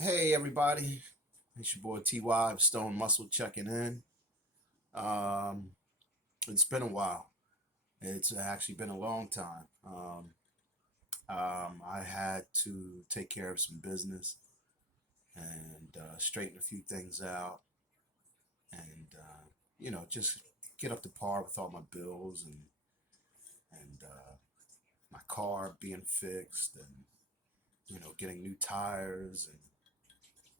Hey everybody, it's your boy TY of Stone Muscle checking in. Um, it's been a while. It's actually been a long time. I had to take care of some business and straighten a few things out, and just get up to par with all my bills and my car being fixed, and getting new tires and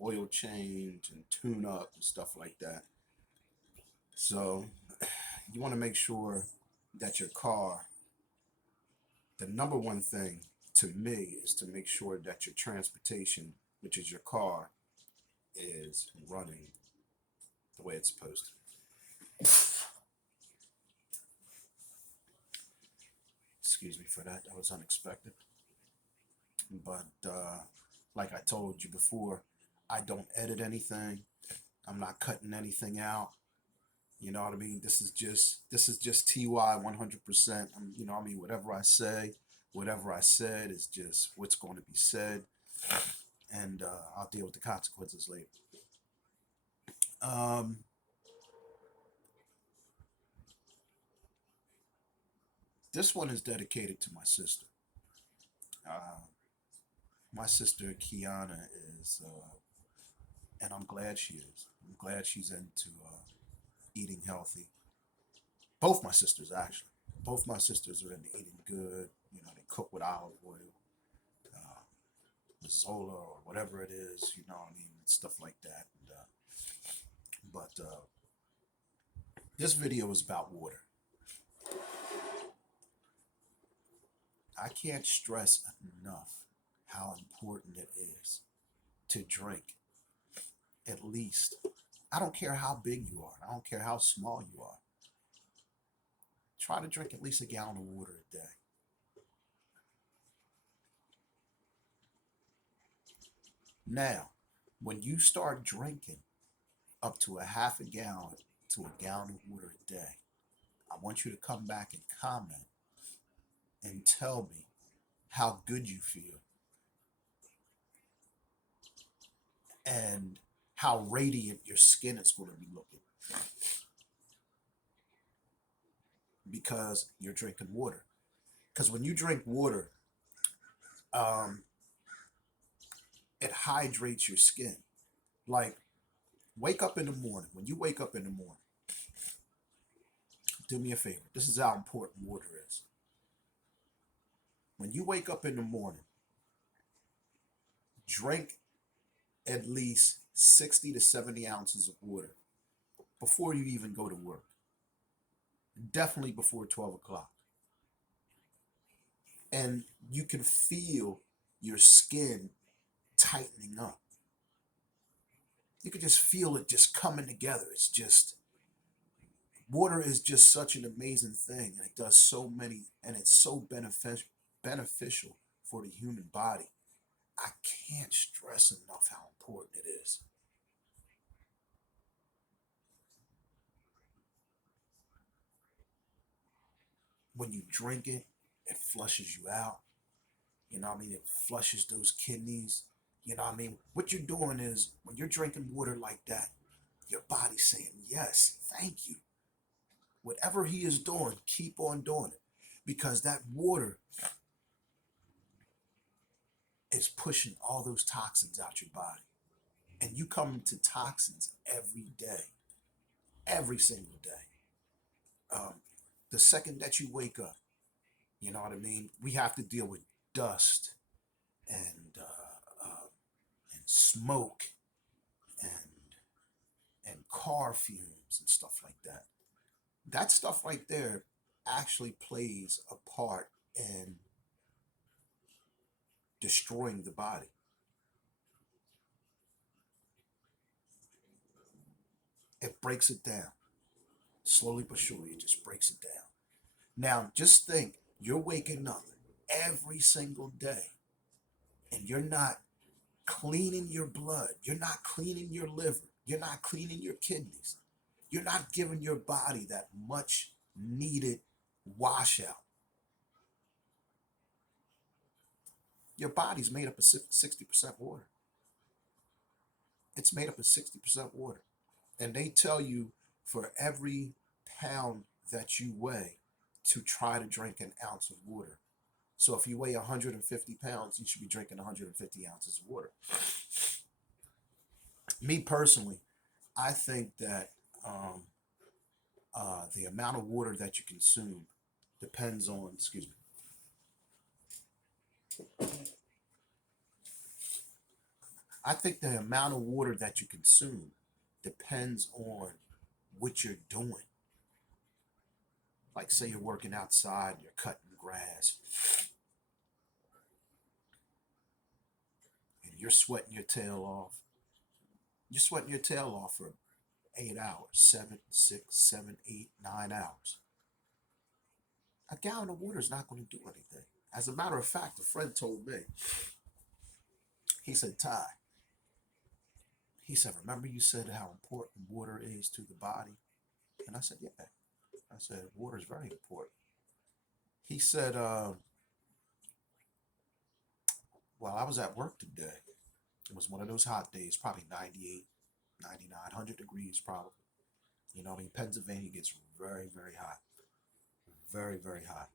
oil change and tune up and stuff like that. So you want to make sure that your car, the number one thing to me is to make sure that your transportation, which is your car, is running the way it's supposed to. Excuse me for that. That was unexpected. But like I told you before, I don't edit anything. I'm not cutting anything out. You know what I mean? This is just TY 100%. Whatever I say, whatever I said is just what's going to be said, and I'll deal with the consequences later. Um, this one is dedicated to my sister. Uh, my sister Kiana is, and I'm glad she is. I'm glad she's into eating healthy. Both my sisters actually. Both my sisters are into eating good. They cook with olive oil, uh, Zola or whatever it is. Stuff like that. But this video is about water. I can't stress enough how important it is to drink at least. I don't care how big you are. I don't care how small you are. Try to drink at least a gallon of water a day. Now, when you start drinking up to a half a gallon to a gallon of water a day, I want you to come back and comment and tell me how good you feel and how radiant your skin is going to be looking because you're drinking water. Because when you drink water, um, it hydrates your skin. Like, wake up in the morning. When you wake up in the morning, do me a favor. This is how important water is. When you wake up in the morning, drink at least 60 to 70 ounces of water before you even go to work. Definitely before 12 o'clock. And you can feel your skin tightening up. You can just feel it just coming together. Water is just such an amazing thing, and it does so many, and it's so beneficial for the human body. I can't stress enough how important it is. When you drink it, it flushes you out. It flushes those kidneys. What you're doing is when you're drinking water like that, your body's saying, yes, thank you. Whatever he is doing, keep on doing it. Because that water is pushing all those toxins out your body. And you come into toxins every day, every single day. Um, the second that you wake up, you know what I mean? We have to deal with dust and and smoke and car fumes and stuff like that. That stuff right there actually plays a part in destroying the body. It breaks it down slowly but surely. It just breaks it down. Now, just think you're waking up every single day and you're not cleaning your blood, you're not cleaning your liver, you're not cleaning your kidneys, you're not giving your body that much needed washout. Your body's made up of 60% water. It's made up of 60% water. And they tell you for every pound that you weigh to try to drink an ounce of water. So if you weigh 150 pounds, you should be drinking 150 ounces of water. Me personally, I think that the amount of water that you consume depends on, excuse me, I think the amount of water that you consume depends on what you're doing. Like, say you're working outside and you're cutting grass and you're sweating your tail off. You're sweating your tail off for 8 hours, 7, 6, 7, 8, 9 hours. A gallon of water is not going to do anything. As a matter of fact, a friend told me, he said, Ty, he said, remember you said how important water is to the body? And I said, yeah. I said, water is very important. He said, well, I was at work today. It was one of those hot days, probably 98, 99, 100 degrees probably. You know, I mean, Pennsylvania gets very, very hot. Very, very hot.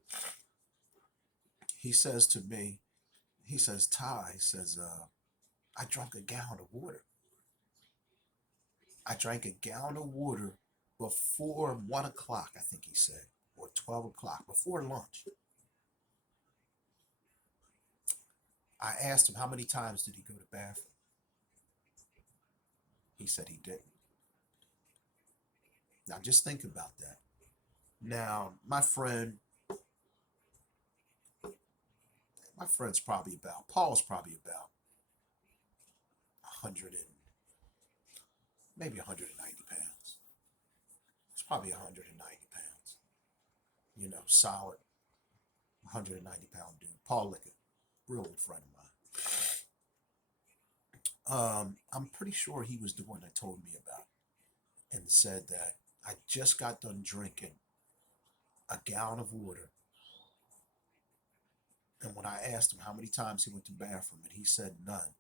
He says to me, he says, Ty, he says, I drank a gallon of water. I drank a gallon of water before 1 o'clock, I think he said, or 12 o'clock, before lunch. I asked him how many times did he go to the bathroom. He said he didn't. Now just think about that. Now, my friend's probably about, Paul's probably about 100 and maybe 190 pounds. It's probably 190 pounds. You know, solid 190-pound dude. Paul Lickett, real good friend of mine. I'm pretty sure he was the one that told me about it and said that I just got done drinking a gallon of water. And when I asked him how many times he went to the bathroom, and he said none,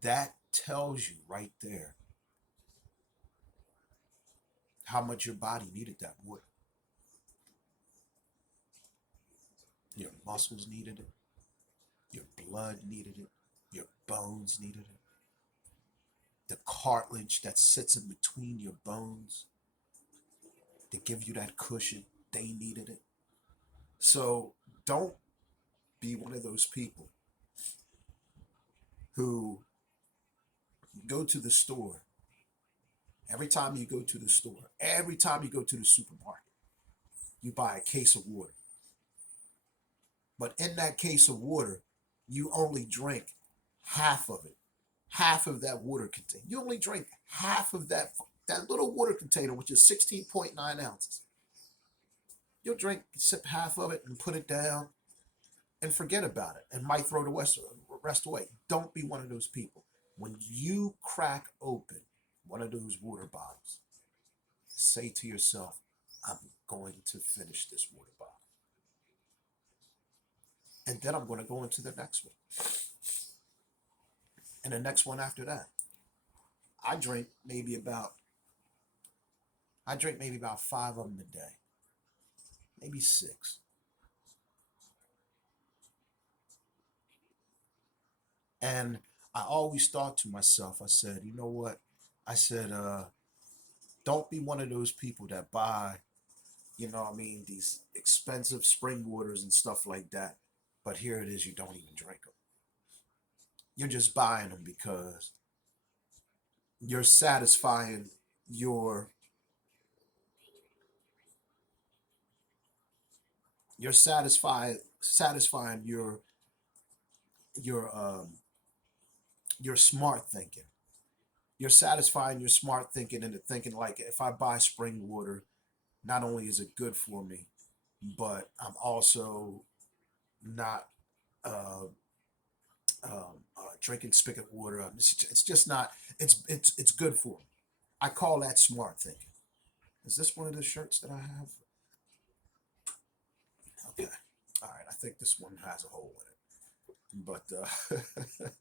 that tells you right there how much your body needed that water. Your muscles needed it. Your blood needed it. Your bones needed it. The cartilage that sits in between your bones to give you that cushion, they needed it. So don't be one of those people who go to the store. Every time you go to the store, every time you go to the supermarket, you buy a case of water. But in that case of water, you only drink half of it. Half of that water container. You only drink half of that little water container, which is 16.9 ounces. You'll sip half of it and put it down and forget about it and might throw the rest away. Don't be one of those people. When you crack open one of those water bottles, say to yourself, I'm going to finish this water bottle. And then I'm going to go into the next one. And the next one after that. I drink maybe about 5 of them a day. Maybe 6. And I always thought to myself, I said, you know what? I said, don't be one of those people that buy, you know what I mean, these expensive spring waters and stuff like that. But here it is, you don't even drink them. You're just buying them because you're satisfying your satisfying your your smart thinking. You're satisfying your smart thinking into thinking like if I buy spring water, not only is it good for me, but I'm also not uh, drinking spigot water. It's just not. It's good for me. I call that smart thinking. Is this one of the shirts that I have? Okay. All right. I think this one has a hole in it, but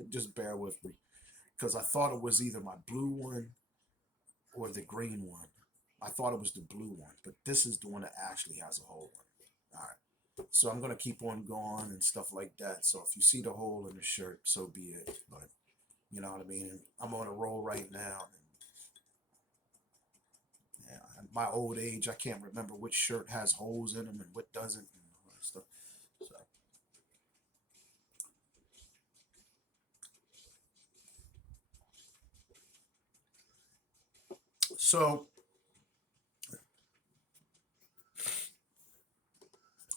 just bear with me. because I thought it was either my blue one or the green one. I thought it was the blue one, but this is the one that actually has a hole in it. All right. So I'm gonna keep on going and stuff like that. So if you see the hole in the shirt, so be it. But you know what I mean. I'm on a roll right now. And, yeah, at my old age, I can't remember which shirt has holes in them and what doesn't, and all that stuff. So so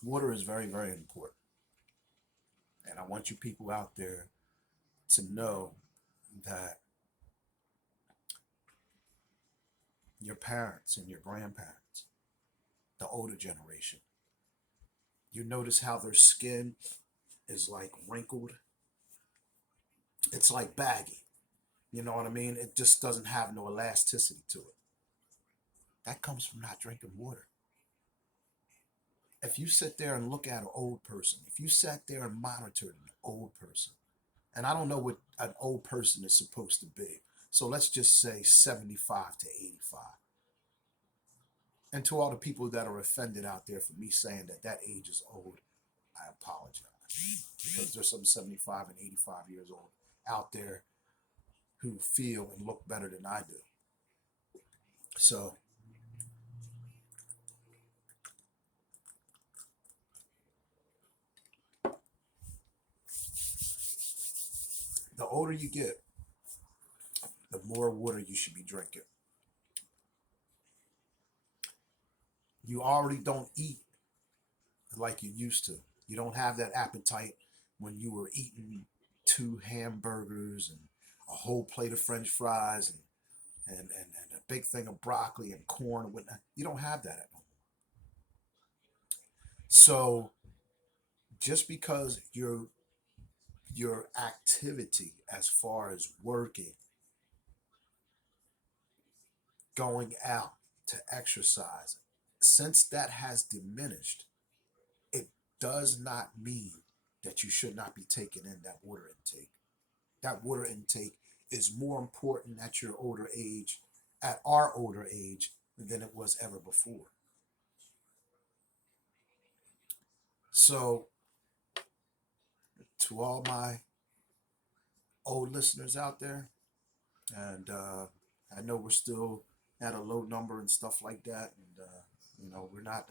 water is very, very important, and I want you people out there to know that your parents and your grandparents, the older generation, you notice how their skin is like wrinkled. It's like baggy. You know what I mean? It just doesn't have no elasticity to it. That comes from not drinking water. If you sit there and look at an old person, if you sat there and monitored an old person, and I don't know what an old person is supposed to be, so let's just say 75 to 85. And to all the people that are offended out there for me saying that that age is old, I apologize. Because there's some 75 and 85 years old out there who feel and look better than I do. So the older you get, the more water you should be drinking. You already don't eat like you used to. You don't have that appetite when you were eating two hamburgers and a whole plate of French fries and a big thing of broccoli and corn and whatnot. You don't have that at home. So just because your activity as far as working, going out to exercise, since that has diminished, it does not mean that you should not be taking in that water intake. That water intake is more important at your older age, at our older age, than it was ever before. So, to all my old listeners out there, and I know we're still at a low number and stuff like that, and we're not.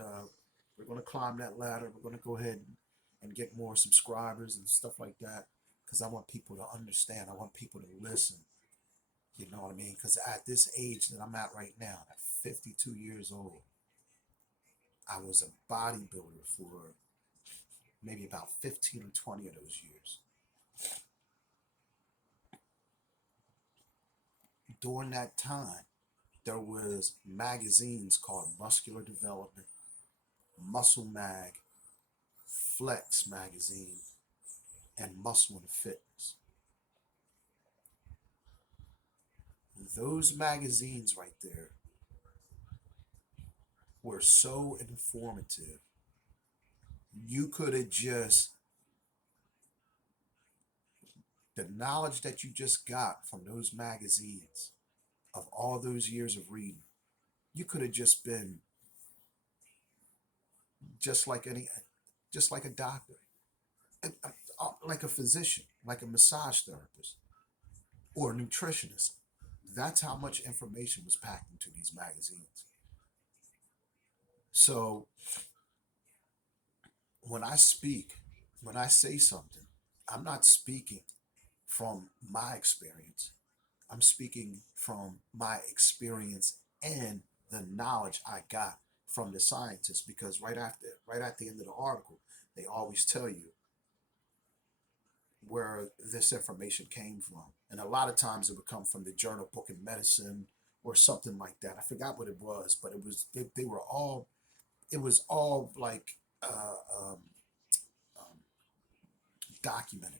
We're going to climb that ladder. We're going to go ahead and get more subscribers and stuff like that because I want people to understand. I want people to listen. You know what I mean? Because at this age that I'm at right now, at 52 years old, I was a bodybuilder for maybe about 15 or 20 of those years. During that time, there was magazines called Muscular Development, Muscle Mag, Flex Magazine, and Muscle and Fitness. Those magazines right there were so informative. You could have just, the knowledge that you just got from those magazines of all those years of reading, you could have just been just like any, just like a doctor, like a physician, like a massage therapist, or a nutritionist. That's how much information was packed into these magazines. So when I speak, when I say something, I'm not speaking from my experience. I'm speaking from my experience and the knowledge I got from the scientists because right at the end of the article, they always tell you where this information came from. And a lot of times it would come from the Journal Book of Medicine or something like that. I forgot what it was, but they were all it was all like um, documented.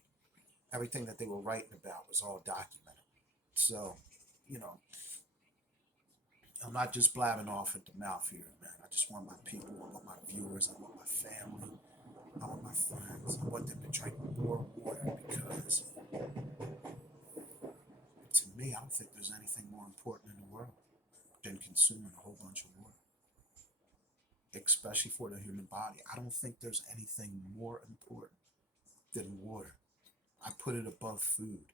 Everything that they were writing about was all documented. So, you know, I'm not just blabbing off at the mouth here, man. I just want my people, I want my viewers, I want my family, I want my friends, I want them to drink more water because me, I don't think there's anything more important in the world than consuming a whole bunch of water, especially for the human body. I don't think there's anything more important than water. I put it above food.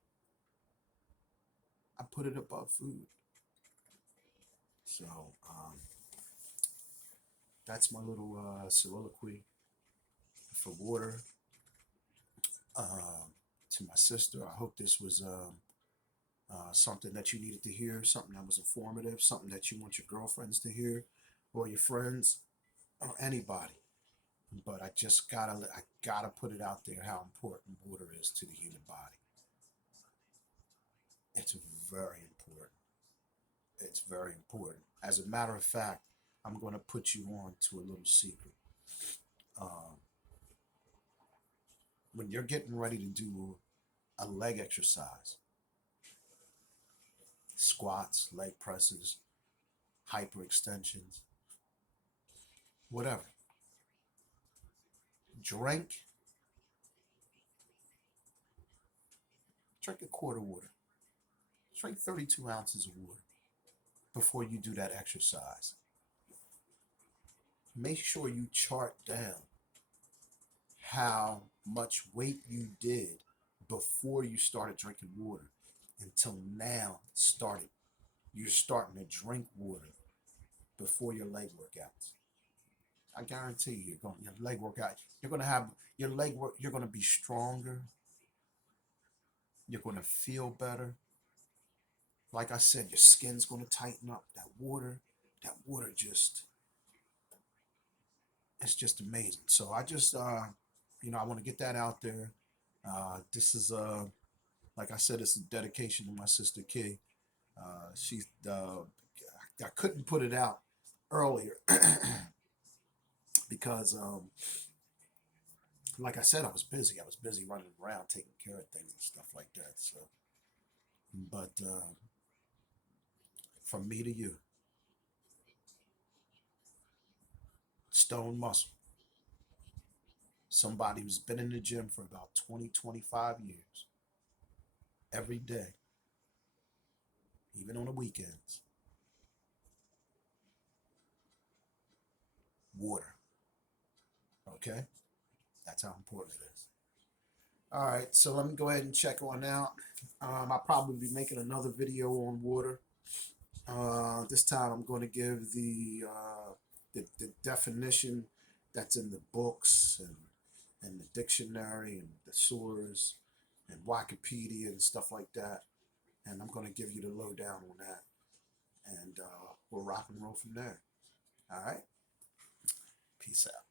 I put it above food. So that's my little soliloquy for water. To my sister, I hope this was something that you needed to hear, something that was informative, something that you want your girlfriends to hear, or your friends, or anybody. But I gotta put it out there how important water is to the human body. It's very important. It's very important. As a matter of fact, I'm going to put you on to a little secret. Um, when you're getting ready to do a leg exercise, squats, leg presses, hyperextensions, whatever, drink drink a quart of water. Drink 32 ounces of water before you do that exercise. Make sure you chart down how much weight you did before you started drinking water until now you're starting to drink water before your leg workouts. I guarantee you, you're going your leg workout. You're going to have your leg work. You're going to be stronger. You're going to feel better. Like I said, your skin's going to tighten up. That water just, it's just amazing. So I just, I want to get that out there. This is, like I said, it's a dedication to my sister Kay. She's, I couldn't put it out earlier because, like I said, I was busy. I was busy running around taking care of things and stuff like that. So, but from me to you, Stone Muscle, somebody who's been in the gym for about 20, 25 years, every day, even on the weekends, water. Okay? That's how important it is. All right, so let me go ahead and check on out. I'll probably be making another video on water. This time I'm going to give the definition that's in the books and the dictionary and the source and Wikipedia and stuff like that. And I'm going to give you the lowdown on that. And we'll rock and roll from there. All right? Peace out.